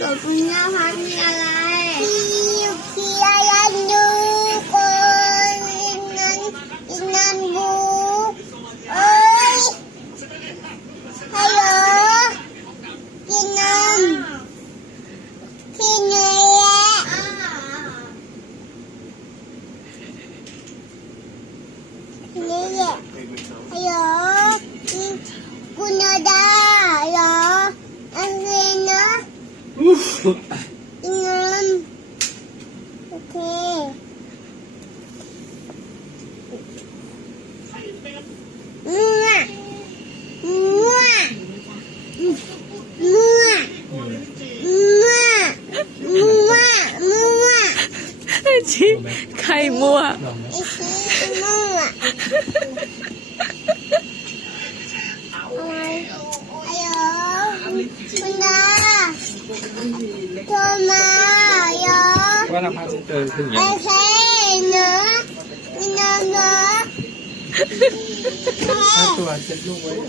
ตบคุณย่าพักมีอะไรพี่พี่อะไรดูคนอินนันอินนันบุกเอ้ยฮัลโหลกินนมกินเนื้อนี่แหละฮัลโหล กินนมโอเคมั่วมั่วมั่วมั่วมั่วมั่วชิใครมั่วไอ้ชี้มั่วอะไรฮัลโหลคุณดาโทรมาเหรอว่าเราพาเจอขึ้นอย่างโอนี้เคเนอะมีน้ำเนอะถ้าตัวเช็ดลูกไว้โ